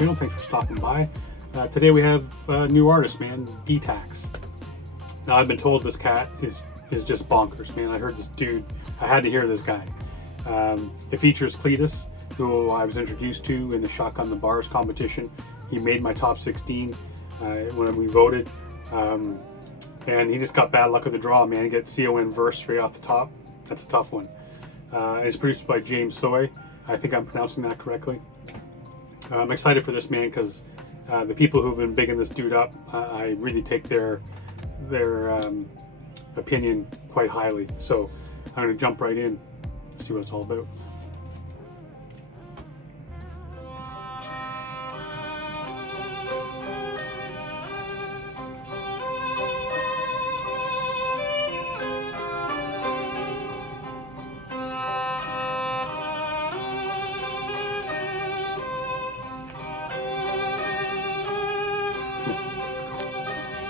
channel. Thanks for stopping by. Today we have a new artist, man, Detax. Now I've been told this cat is just bonkers, man. I heard this dude. I had to hear this guy. It features Cletus, who I was introduced to in the Shotgun the Bars competition. He made my top 16 when we voted. And he just got bad luck with the draw, man. He gets CON verse straight off the top. That's a tough one. It's produced by Tsoi. I think I'm pronouncing that correctly. I'm excited for this, man, because the people who've been bigging this dude up, I really take their opinion quite highly. So I'm going to jump right in, see what it's all about.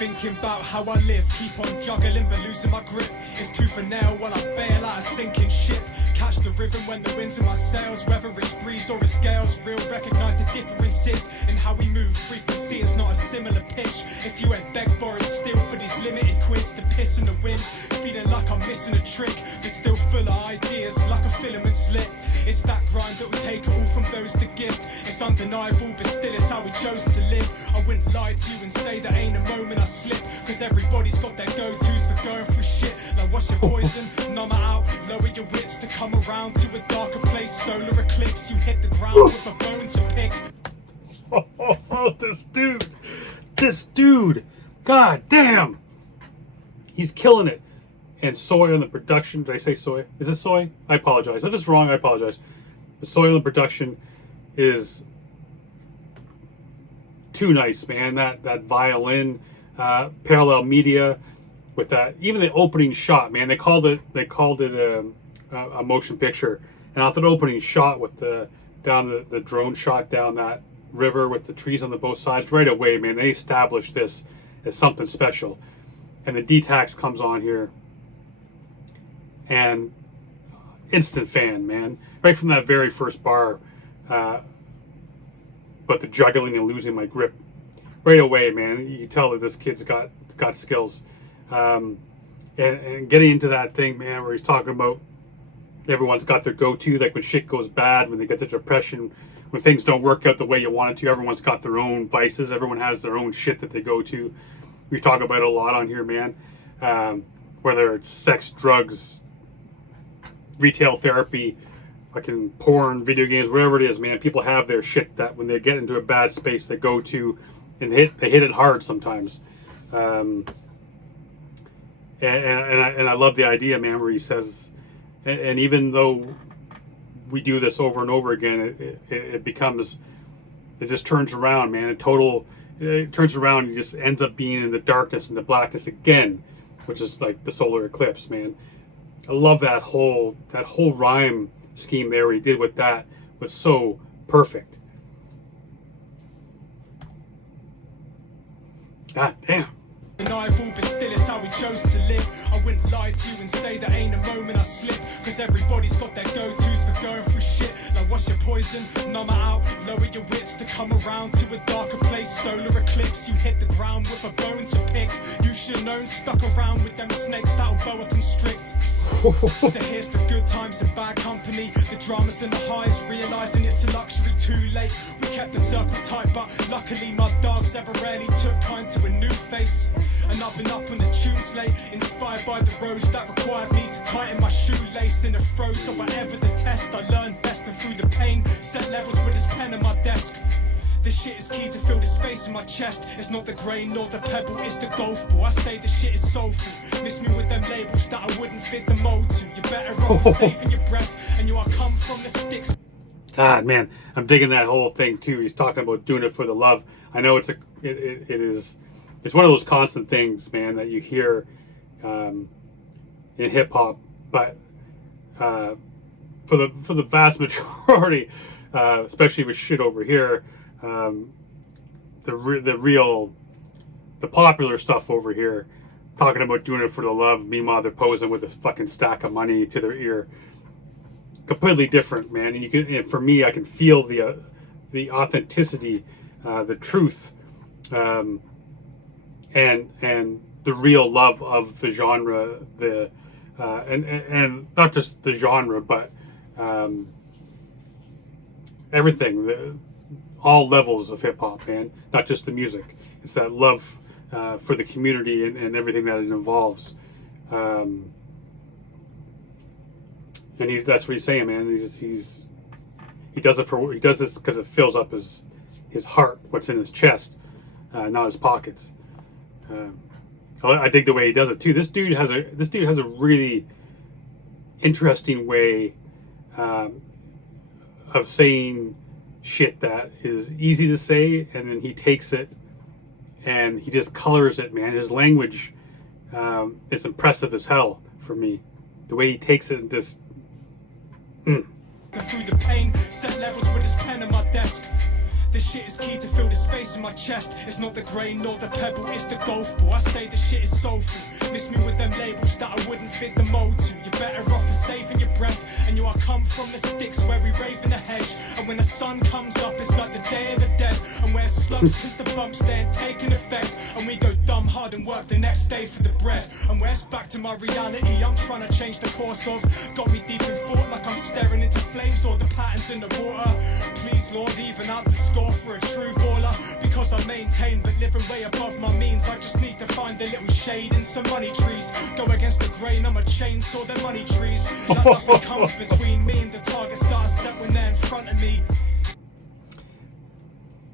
Thinking about how I live, keep on juggling but losing my grip. It's tooth and nail while I bail out a sinking ship. Catch the rhythm when the wind's in my sails, whether it's breeze or it's gales. Real recognise the differences in how we move. Frequency is not a similar pitch. If you ain't beg borrowed still for these limited quids, the piss in the wind, feeling like I'm missing a trick, but still full of ideas like a filament slit. It's that grind that will take it all from those to gift. It's undeniable, but still it's how we chose to live. I wouldn't lie to you and say there ain't a moment I slip, cause everybody's got their go-tos for going through shit. Like what's your poison? Numb it out, lower your wits to come around to a darker place. Solar eclipse, you hit the ground with a bone to pick. Oh, this dude, god damn, he's killing it. And Tsoi on the production. Did I say Tsoi? Is it Tsoi? I apologize. If it's wrong, I apologize. The Tsoi on the production is too nice, man. That violin, parallel media with that. Even the opening shot, man. They called it a motion picture. And off that opening shot with the drone shot down that river with the trees on the both sides, right away, man. They established this as something special. And the Detax comes on here. And instant fan, man. Right from that very first bar. But the juggling and losing my grip. Right away, man. You can tell that this kid's got skills. And getting into that thing, man, where he's talking about everyone's got their go-to, like when shit goes bad, when they get the depression, when things don't work out the way you want it to, everyone's got their own vices. Everyone has their own shit that they go to. We talk about it a lot on here, man. Whether it's sex, drugs, retail therapy, fucking porn, video games, whatever it is, man. People have their shit that when they get into a bad space, they go to and they hit it hard sometimes. And I love the idea, man, where he says, and even though we do this over and over again, it just turns around, man. It turns around and just ends up being in the darkness and the blackness again, which is like the solar eclipse, man. I love that whole rhyme scheme there. What he did with that was so perfect. God damn. Undeniable, but still it's how we chose to live. I wouldn't lie to you and say there ain't a moment I slip, cause everybody's got their go-tos for going through shit. Like what's your poison? Numb it out, lower your wits to come around to a darker place. Solar eclipse, you hit the ground with a bone to pick. You should've known, stuck around with them snakes that'll boa constrict. So here's the good times and bad company, the dramas and the highs, realising it's a luxury too late. We kept the circle tight, but luckily my dogs ever rarely took kind to a new face. And I've been up on the tunes late, inspired by the roads that required me to tighten my shoelace in the throes of whatever the test. I learned best and through the pain, set levels with this pen in my desk. This shit is key to fill the space in my chest. It's not the grain nor the pebble, it's the golf ball. I say the shit is soulful. Miss me with them labels that I wouldn't fit the mold to. You're better off saving your breath, and you are come from the sticks. God, man, I'm digging that whole thing too. He's talking about doing it for the love. I know it's one of those constant things, man, that you hear in hip hop, but for the vast majority, especially with shit over here, the popular stuff over here, talking about doing it for the love. Meanwhile, they're posing with a fucking stack of money to their ear. Completely different, man. And you can, and for me, I can feel the authenticity the truth, and the real love of the genre, and not just the genre, but everything, all levels of hip hop, man. Not just the music. It's that love for the community and everything that it involves. And that's what he's saying, man. He does this because it fills up his heart, what's in his chest, not his pockets. I dig the way he does it too. This dude has a really interesting way of saying shit that is easy to say, and then he takes it and he just colors it, man. His language is impressive as hell for me. The way he takes it and just through the pain, set levels with his pen on my desk. This shit is key to fill the space in my chest. It's not the grain nor the pebble, it's the golf ball. I say the shit is soulful. Miss me with them labels that I wouldn't fit the mold to. You're better off for saving your breath. And I come from the sticks where we rave in the hedge. And when the sun comes up, it's like the day of the dead. And where slumps kiss the bumps, they ain't taking effect. And we go dumb hard and work the next day for the bread. And where it's back to my reality, I'm trying to change the course of. Got me deep in thought like I'm staring into flames or the patterns in the water. Please, Lord, even out the score for a true baller. Because I maintain but living way above my means. I just need to find a little shade in some money trees. Go against the grain, I'm a chainsaw their money trees. Like nothing comes between me and the targets that are set when they're in front of me.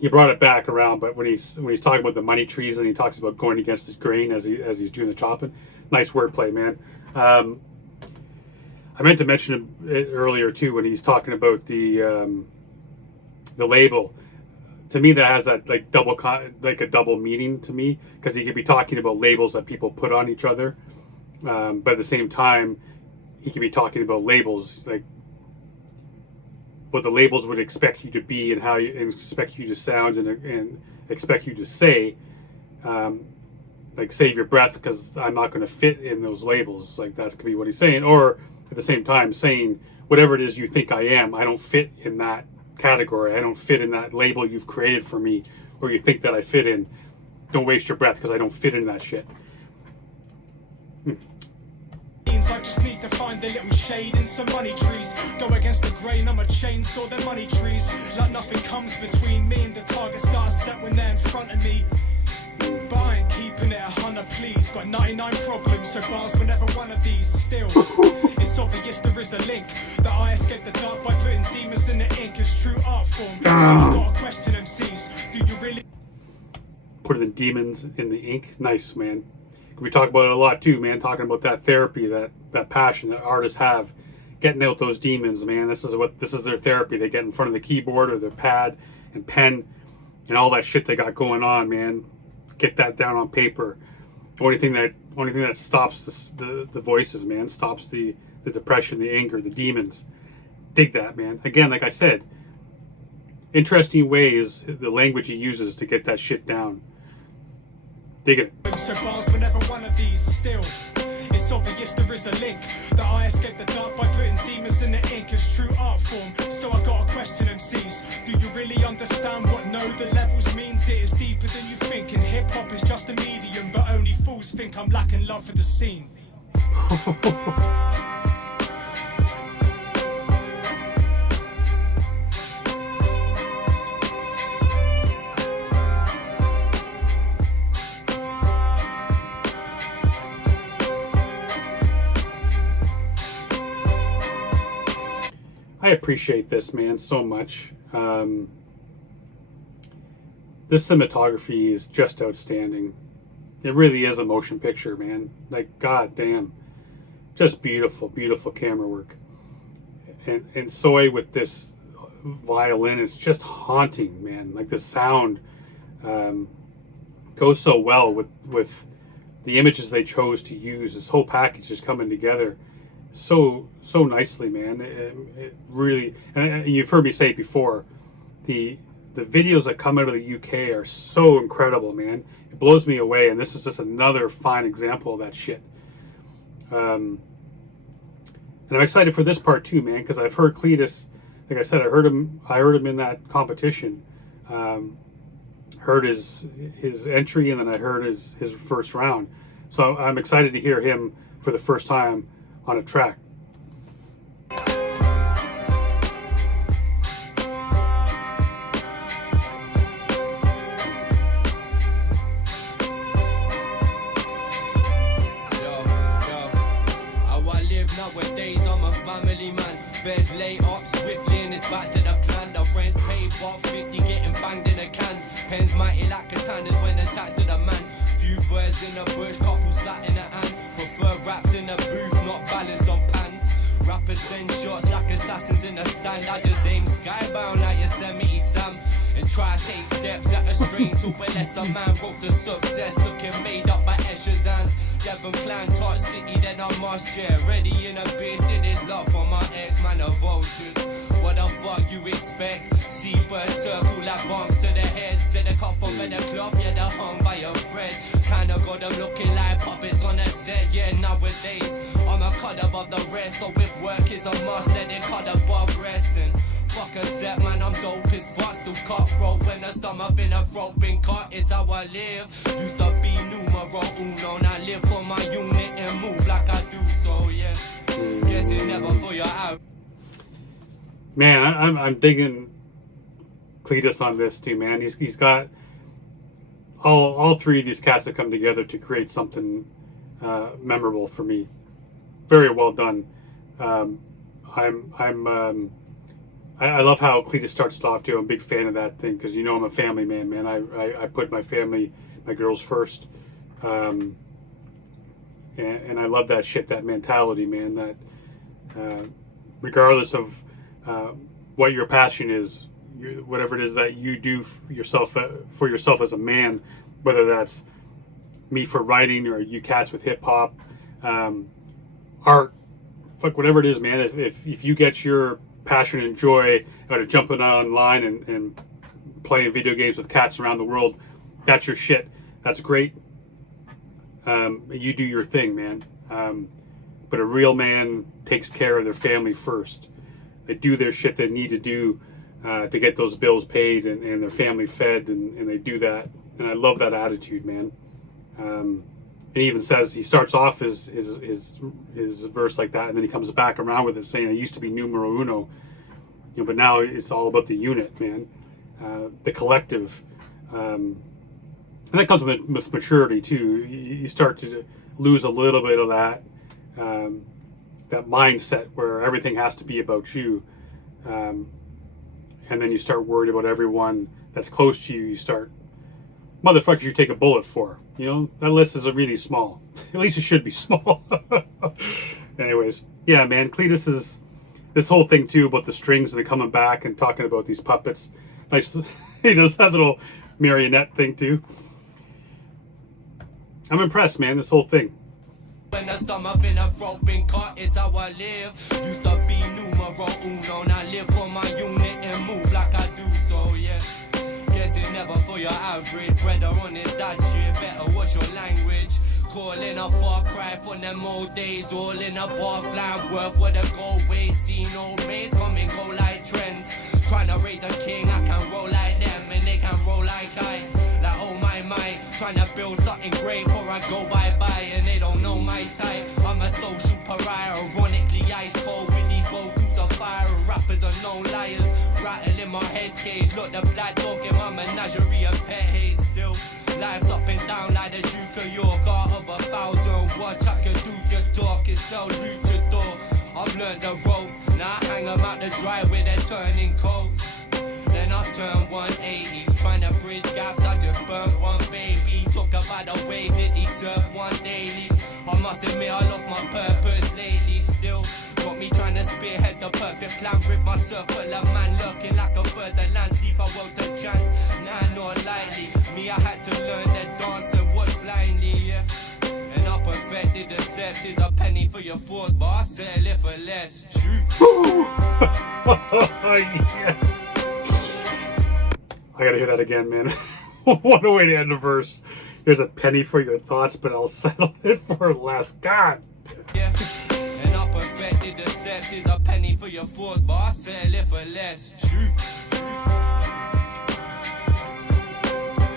He brought it back around, but when he's talking about the money trees and he talks about going against his grain as he's doing the chopping, nice wordplay, man. I meant to mention it earlier too when he's talking about the label. To me, that has that like a double meaning to me, because he could be talking about labels that people put on each other, but at the same time, he could be talking about labels, like what the labels would expect you to be and how you and expect you to sound and expect you to say, like save your breath because I'm not going to fit in those labels. Like that could be what he's saying, or at the same time saying whatever it is you think I am, I don't fit in that category. I don't fit in that label you've created for me, or you think that I fit in. Don't waste your breath because I don't fit in that shit. I just need to find a little shade in some money trees. Go against the grain, I'm a chainsaw their money trees. Like nothing comes between me and the targets that are set when they're in front of me. But I ain't keeping it 100, please. Got 99 problems, so bars were never one of these. Still, it's obvious there is a link. That I escaped the dark by putting demons in the ink as true art form. So I gotta question MCs. Do you really put the demons in the ink? Nice, man. We talk about it a lot too, man. Talking about that therapy, that passion that artists have, getting out those demons, man. This is their therapy. They get in front of the keyboard or their pad and pen and all that shit they got going on, man. Get that down on paper. The only thing that stops the voices, man, stops the depression, the anger, the demons. Dig that, man. Again, like I said, interesting ways the language he uses to get that shit down. Dig it. So bars were never one of these. Still, it's obvious there is a link. That I escaped the dark by putting demons in the ink as true art form. So I gotta question MCs. Do you really understand what know the levels means? It is deeper than you think, and hip hop is just a medium, but only fools think I'm lacking love for the scene. I appreciate this, man, so much. This cinematography is just outstanding. It really is a motion picture, man. Like, god damn. Just beautiful, beautiful camera work. And Tsoi with this violin is just haunting, man. Like the sound goes so well with the images they chose to use. This whole package is coming together so nicely, man. It really, and you've heard me say it before, the videos that come out of the UK are so incredible, man. It blows me away, and this is just another fine example of that shit. And I'm excited for this part too, man, because I've heard Cletus, like I said, I heard him in that competition, heard his entry, and then I heard his first round. So I'm excited to hear him for the first time on a track. Nowadays I'm a family man. Bed lay up swiftly and it's back to the plan. The friends pay for 50 getting banged in the cans. Pens mighty like katanas when attacked to the man. Few birds in the bush, couple sat in the hand. Prefer raps in the booth, not balanced on pants. Rappers send shots like assassins in the stand. I just aim skybound like Yosemite Sam. And try to take steps at a string to a lesser man. Wrote the success looking made up by Eshazans. Devon Clan, Touch City, then I must get ready in a beast. It is love for my ex-man of vultures. What the fuck you expect? Seabird circle like bombs to the head. Said a couple of the cloth, yeah, they're hung by a thread. Kinda got them looking like puppets on a set. Yeah, nowadays I'm a cut above the rest. So if work is a must, let it cut above rest. And fuck a set, man, I'm dope as fuck. Still cutthroat when the stomach in a throat been cut. Is how I live. Used to be numero uno. Now live for my unit and move like I do. So yeah, guess it never for your out. Man, I'm digging Cletus on this too, man. He's got all three of these cats that come together to create something memorable for me. Very well done. I love how Cletus starts it off too. I'm a big fan of that thing because you know I'm a family man. I put my family, my girls first, and I love that shit, that mentality, man. That regardless of what your passion is, whatever it is that you do for yourself as a man, whether that's me for writing or you cats with hip hop, art, fuck whatever it is, man. If you get your passion and joy out of jumping online and playing video games with cats around the world, that's your shit. That's great. You do your thing, man. But a real man takes care of their family first. They do their shit they need to do to get those bills paid and their family fed, and they do that. And I love that attitude, man. And he even says, he starts off his verse like that, and then he comes back around with it saying, "I used to be numero uno, but now it's all about the unit, man, the collective." And that comes with maturity too. You start to lose a little bit of that mindset where everything has to be about you, and then you start worried about everyone that's close to you. You start, motherfuckers you take a bullet for. That list is really small. At least it should be small. Anyways, yeah, man, Cletus is this whole thing too about the strings and they coming back and talking about these puppets. Nice. He does that little marionette thing too. I'm impressed, man, this whole thing. When the stomach in a throat been cut, is how I live. Used to be numero uno. Now live for my unit and move like I do. So yeah, guess it's never for your average. Brother on it, that shit. Better watch your language. Calling a far cry from them old days. All in a bar, flying worth where the gold ways. See no maze, come and go like trends. Trying to raise a king, I can roll like them. And they can roll like I. Like oh my. Trying to build something great before I go bye-bye. And they don't know my type. I'm a social pariah. Ironically ice cold with these vocals of fire. And rappers are no liars. Rattle in my head cage. Look the black dog in my menagerie of pet hate still. Life's up and down like the Duke of York. Out of 1,000 watch I can do your talk. It's so luchador. I've learned the ropes. Now I hang them out the dry with their turning coats. Then I turn 180. Trying to bridge gaps, I just burnt one baby. Talk about the way that he served one daily. I must admit I lost my purpose lately. Still got me trying to spearhead the perfect plan. Rip my circle of man lurking like a further landscape. I want the chance, nah, not lightly. Me, I had to learn the dance and watch blindly, yeah. And I perfected the steps. Is a penny for your thoughts, but I settle it for less. True. Yes. I gotta hear that again, man. What a way to end a verse. Here's a penny for your thoughts, but I'll settle it for less. God. Yeah. And I perfected the steps. Is a penny for your thoughts, but I settle it for less. True. And I perfected the steps. Is a penny for your thoughts, but I settle it for less. Yeah. And I perfected the steps. Is a penny for your thoughts, but I settle it for less. True. Is a penny for your thoughts, but I settle it for less. True. And I perfected the steps. Is a penny for your thoughts, but I settle it for less. True.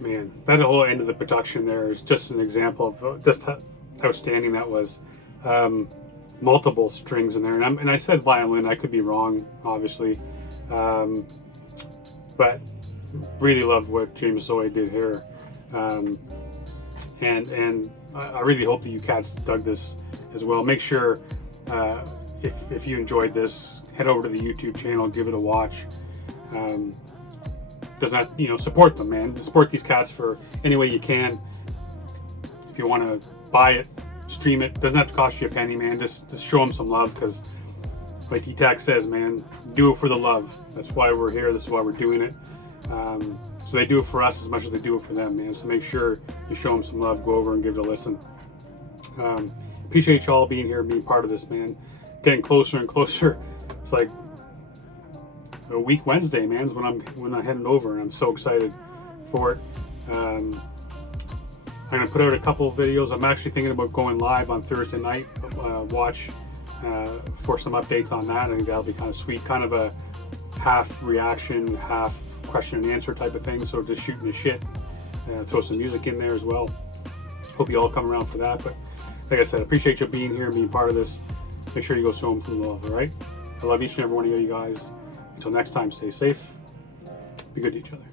Man, that whole end of the production there is just an example of just how outstanding that was. Multiple strings in there, and I said violin. I could be wrong, obviously, but really love what James Tsoi did here, and I really hope that you cats dug this as well. Make sure if you enjoyed this, head over to the YouTube channel, give it a watch. Does not, support them, man. Support these cats for any way you can. If you want to buy it, stream it, doesn't have to cost you a penny, man. Just show them some love, because like Detax says, man, do it for the love. That's why we're here. This is why we're doing it. So they do it for us as much as they do it for them, man. So make sure you show them some love. Go over and give it a listen. Appreciate y'all being here and being part of this, man. Getting closer and closer. It's like a week Wednesday, man, is when I'm heading over, and I'm so excited for it. I'm gonna put out a couple of videos. I'm actually thinking about going live on Thursday night. Watch for some updates on that. I think that'll be kind of sweet, kind of a half reaction, half question and answer type of thing. So just shooting the shit, throw some music in there as well. Hope you all come around for that. But like I said, appreciate you being here and being part of this. Make sure you go show them some love, all right? I love each and every one of you guys. Until next time, stay safe. Be good to each other.